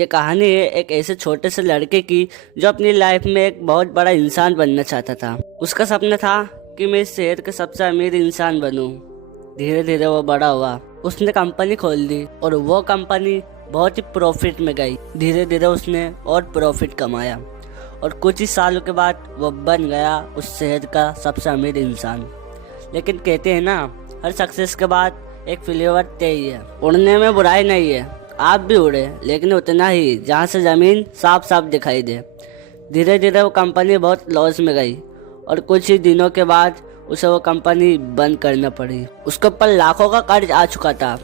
ये कहानी है एक ऐसे छोटे से लड़के की जो अपनी लाइफ में एक बहुत बड़ा इंसान बनना चाहता था। उसका सपना था कि मैं इस शहर के सबसे अमीर इंसान बनूं। धीरे धीरे वो बड़ा हुआ, उसने कंपनी खोल दी और वो कंपनी बहुत ही प्रॉफिट में गई। धीरे धीरे उसने और प्रॉफिट कमाया और कुछ ही सालों के बाद वो बन गया उस शहर का सबसे अमीर इंसान। लेकिन कहते हैं ना, हर सक्सेस के बाद एक फेलियर तय है। उड़ने में बुराई नहीं है, आप भी उड़े, लेकिन उतना ही जहाँ से ज़मीन साफ साफ दिखाई दे। धीरे धीरे वो कंपनी बहुत लॉस में गई और कुछ ही दिनों के बाद उसे वो कंपनी बंद करना पड़ी। उसके ऊपर लाखों का कर्ज आ चुका था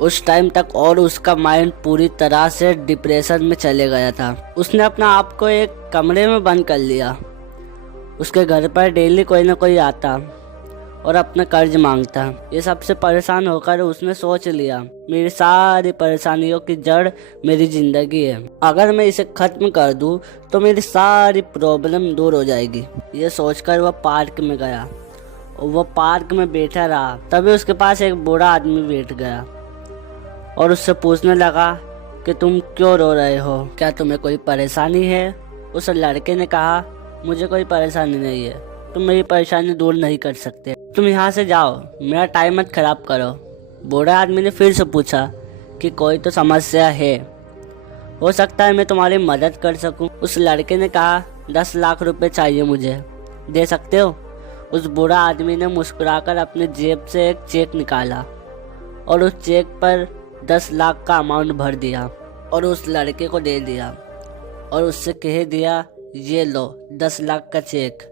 उस टाइम तक और उसका माइंड पूरी तरह से डिप्रेशन में चले गया था। उसने अपना आप को एक कमरे में बंद कर लिया। उसके घर पर डेली कोई ना कोई आता और अपना कर्ज मांगता। ये सबसे परेशान होकर उसने सोच लिया, मेरी सारी परेशानियों की जड़ मेरी जिंदगी है। अगर मैं इसे खत्म कर दूं तो मेरी सारी प्रॉब्लम दूर हो जाएगी। ये सोचकर वह पार्क में गया और वह पार्क में बैठा रहा। तभी उसके पास एक बूढ़ा आदमी बैठ गया और उससे पूछने लगा कि तुम क्यों रो रहे हो, क्या तुम्हें कोई परेशानी है? उस लड़के ने कहा, मुझे कोई परेशानी नहीं है, तुम मेरी परेशानी दूर नहीं कर सकते, तुम यहाँ से जाओ, मेरा टाइम मत खराब करो। बूढ़े आदमी ने फिर से पूछा कि कोई तो समस्या है, हो सकता है मैं तुम्हारी मदद कर सकूं। उस लड़के ने कहा, 10 लाख रुपए चाहिए मुझे, दे सकते हो? उस बूढ़ा आदमी ने मुस्कुराकर अपने जेब से एक चेक निकाला और उस चेक पर 10 लाख का अमाउंट भर दिया और उस लड़के को दे दिया और उससे कह दिया, ये लो 10 लाख का चेक।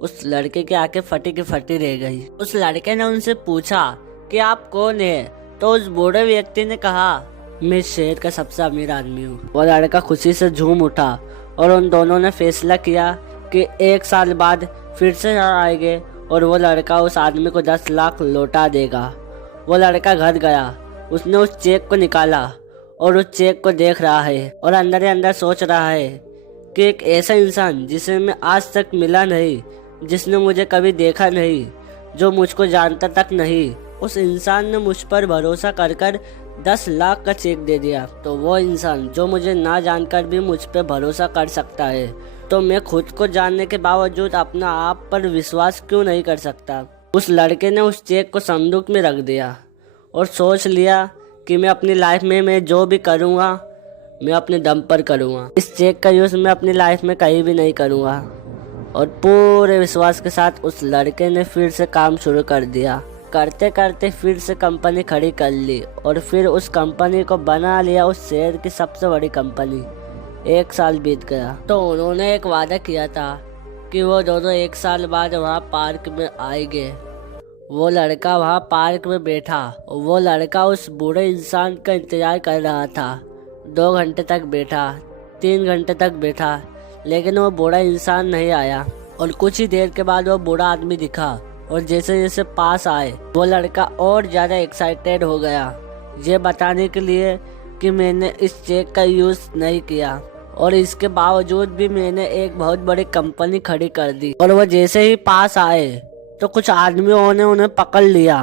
उस लड़के की आंखें फटी की फटी रह गई। उस लड़के ने उनसे पूछा कि आप कौन है? तो उस बूढ़े व्यक्ति ने कहा, मैं शहर का सबसे अमीर आदमी हूँ। वो लड़का खुशी से झूम उठा और उन दोनों ने फैसला किया कि 1 साल बाद फिर से आएंगे और वो लड़का उस आदमी को 10 लाख लौटा देगा। वो लड़का घर गया, उसने उस चेक को निकाला और उस चेक को देख रहा है और अंदर ही अंदर सोच रहा है कि एक ऐसा इंसान जिसे मैं आज तक मिला नहीं, जिसने मुझे कभी देखा नहीं, जो मुझको जानता तक नहीं, उस इंसान ने मुझ पर भरोसा कर 10 लाख का चेक दे दिया। तो वो इंसान जो मुझे ना जानकर भी मुझ पर भरोसा कर सकता है, तो मैं खुद को जानने के बावजूद अपना आप पर विश्वास क्यों नहीं कर सकता? उस लड़के ने उस चेक को संदूक में रख दिया और सोच लिया कि मैं अपनी लाइफ में मैं जो भी करूँगा मैं अपने दम पर करूँगा। इस चेक का यूज़ मैं अपनी लाइफ में कहीं भी नहीं करूँगा। और पूरे विश्वास के साथ उस लड़के ने फिर से काम शुरू कर दिया। करते करते फिर से कंपनी खड़ी कर ली और फिर उस कंपनी को बना लिया उस शहर की सबसे बड़ी कंपनी। 1 साल बीत गया तो उन्होंने एक वादा किया था कि वो दोनों 1 साल बाद वहाँ पार्क में आएंगे। वो लड़का वहाँ पार्क में बैठा और वो लड़का उस बूढ़े इंसान का इंतजार कर रहा था। 2 घंटे तक बैठा, 3 घंटे तक बैठा, लेकिन वो बूढ़ा इंसान नहीं आया। और कुछ ही देर के बाद वो बूढ़ा आदमी दिखा और जैसे जैसे पास आए वो लड़का और ज़्यादा एक्साइटेड हो गया, ये बताने के लिए कि मैंने इस चेक का यूज़ नहीं किया और इसके बावजूद भी मैंने एक बहुत बड़ी कंपनी खड़ी कर दी। और वो जैसे ही पास आए तो कुछ आदमियों ने उन्हें पकड़ लिया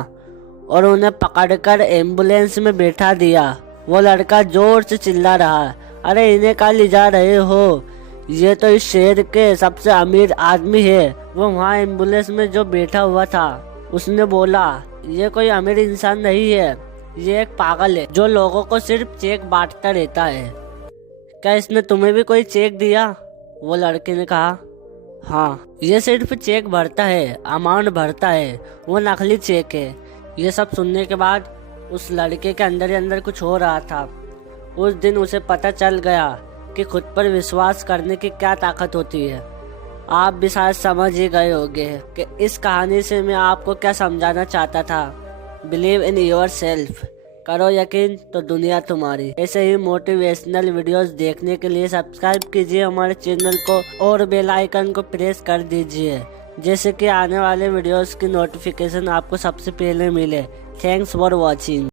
और उन्हें पकड़कर एम्बुलेंस में बैठा दिया। वो लड़का जोर से चिल्ला रहा, अरे इन्हें कहाँ ले जा रहे हो? ये तो इस शहर के सबसे अमीर आदमी है। वो वहाँ एम्बुलेंस में जो बैठा हुआ था उसने बोला, ये कोई अमीर इंसान नहीं है, ये एक पागल है जो लोगों को सिर्फ चेक बांटता रहता है। क्या इसने तुम्हें भी कोई चेक दिया? वो लड़के ने कहा, हाँ, ये सिर्फ चेक भरता है, अमाउंट भरता है, वो नकली चेक है। ये सब सुनने के बाद उस लड़के के अंदर ही अंदर कुछ हो रहा था। उस दिन उसे पता चल गया कि खुद पर विश्वास करने की क्या ताकत होती है। आप भी शायद समझ ही गए होंगे कि इस कहानी से मैं आपको क्या समझाना चाहता था। बिलीव इन योर सेल्फ, करो यकीन तो दुनिया तुम्हारी। ऐसे ही मोटिवेशनल वीडियोस देखने के लिए सब्सक्राइब कीजिए हमारे चैनल को और बेल आइकन को प्रेस कर दीजिए, जैसे कि आने वाले वीडियोस की नोटिफिकेशन आपको सबसे पहले मिले। Thanks for watching.